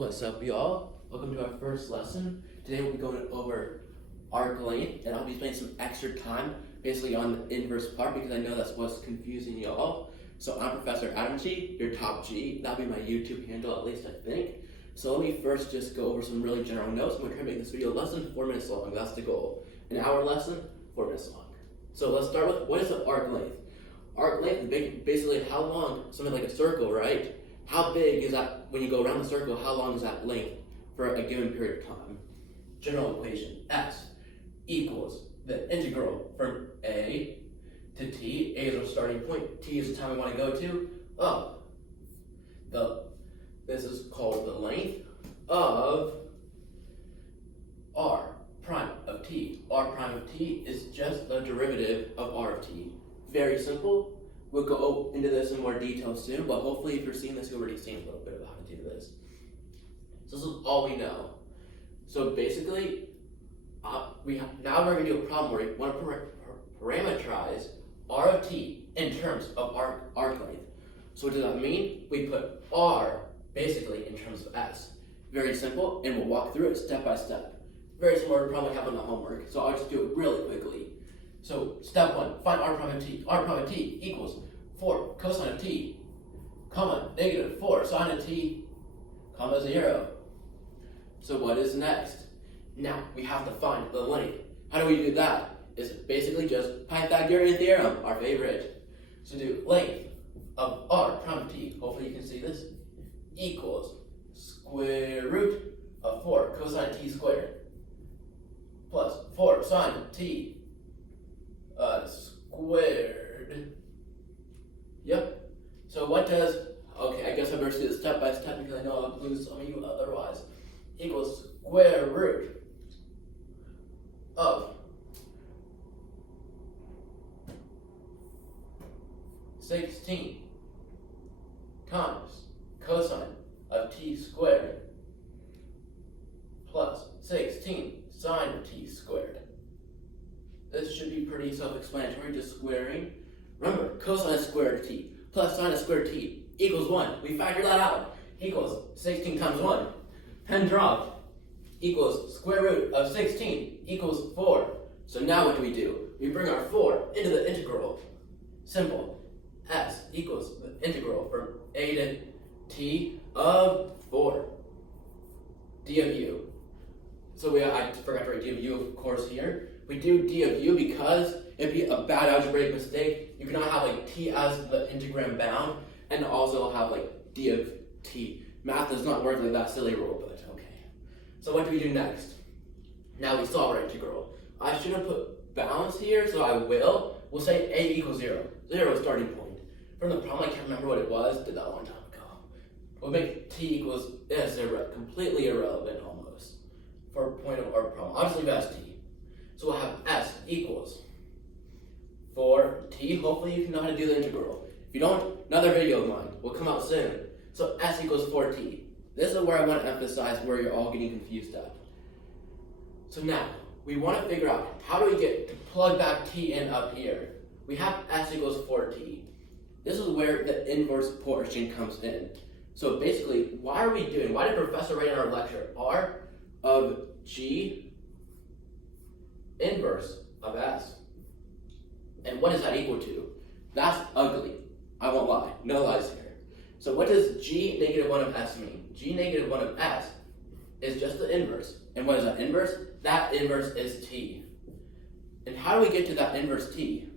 What's up, y'all? Welcome to our first lesson. Today we'll be going over arc length, and I'll be spending some extra time basically on the inverse part because I know that's what's confusing y'all. So I'm Professor Adam G, your top G. That'll be my YouTube handle, at least I think. So let me first just go over some really general notes. I'm going to try to make this video less than 4 minutes long. That's the goal. An hour lesson, 4 minutes long. So let's start with, what is the arc length? Arc length is basically how long, something like a circle, right? How big is that, when you go around the circle, how long is that length for a given period of time? General equation, S equals the integral from A to T. A is our starting point, T is the time we want to go to, this is called the length of R prime of T. R prime of T is just the derivative of R of T. Very simple. We'll go into this in more detail soon, but hopefully if you're seeing this, you've already seen a little bit of how to do this. So this is all we know. So basically, now we're going to do a problem where we want to parameterize R of T in terms of arc length. So what does that mean? We put R basically in terms of S. Very simple, and we'll walk through it step by step. Very similar to the problem we have on the homework, so I'll just do it really quickly. So step 1, find R prime of T. R prime of T equals 4 cosine of T, comma, negative 4 sine of T, comma 0. So what is next? Now we have to find the length. How do we do that? It's basically just Pythagorean theorem, our favorite. So do length of R prime of T, hopefully you can see this, equals square root of 4 cosine T squared plus 4 sine T squared. Yep. So what does, okay, I guess I better do this step by step because I know I'll lose some of you otherwise. Equals square root of 16 times cosine of T squared plus 16 sine of T squared. This should be pretty self-explanatory, just squaring. Remember, cosine squared T plus sine squared T equals 1. We factor that out. Equals 16 times 1. Pen drop. Equals square root of 16 equals 4. So now what do? We bring our 4 into the integral. Simple. S equals the integral from A to T of 4. D of U. So I forgot to write D of U, of course, here. We do D of U because it'd be a bad algebraic mistake. You cannot have like T as the integram bound and also have like D of T. Math does not work like that silly rule, but okay. So what do we do next? Now we solve our integral. I shouldn't put bounds here, so I will. We'll say A equals 0. 0 is starting point. From the problem, I can't remember what it was. Did that a long time ago. We'll make T equals S completely irrelevant almost for a point of our problem. I'll just leave it as T. So we'll have S equals 4T. Hopefully you know how to do the integral. If you don't, another video of mine will come out soon. So S equals 4T. This is where I want to emphasize where you're all getting confused at. So now, we want to figure out how do we get to plug that T in up here. We have S equals 4T. This is where the inverse portion comes in. So basically, why did Professor write in our lecture R of G inverse of S? And what is that equal to? That's ugly. I won't lie. No lies here. So what does G negative 1 of S mean? G negative 1 of S is just the inverse. And what is that inverse? That inverse is T. And how do we get to that inverse T?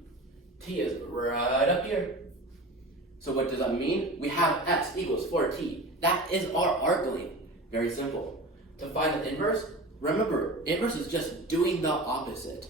T is right up here. So what does that mean? We have S equals 4T. That is our arc length. Very simple. To find the inverse, remember, inverse is just doing the opposite.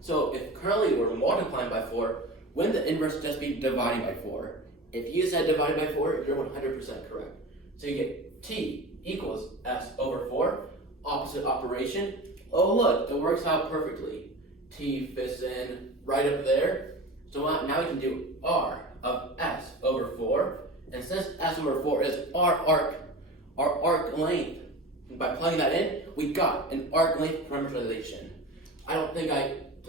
So if currently we're multiplying by 4, wouldn't the inverse just be dividing by 4? If you said dividing by 4, you're 100% correct. So you get T equals S over 4, opposite operation. Oh look, it works out perfectly. T fits in right up there. So now we can do R of S over 4. And since S over 4 is our arc length, by plugging that in, we got an arc length parameterization.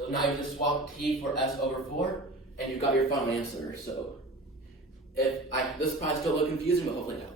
Now you just swap T for S over 4, and you got your final answer. So this probably still a little confusing, but hopefully not.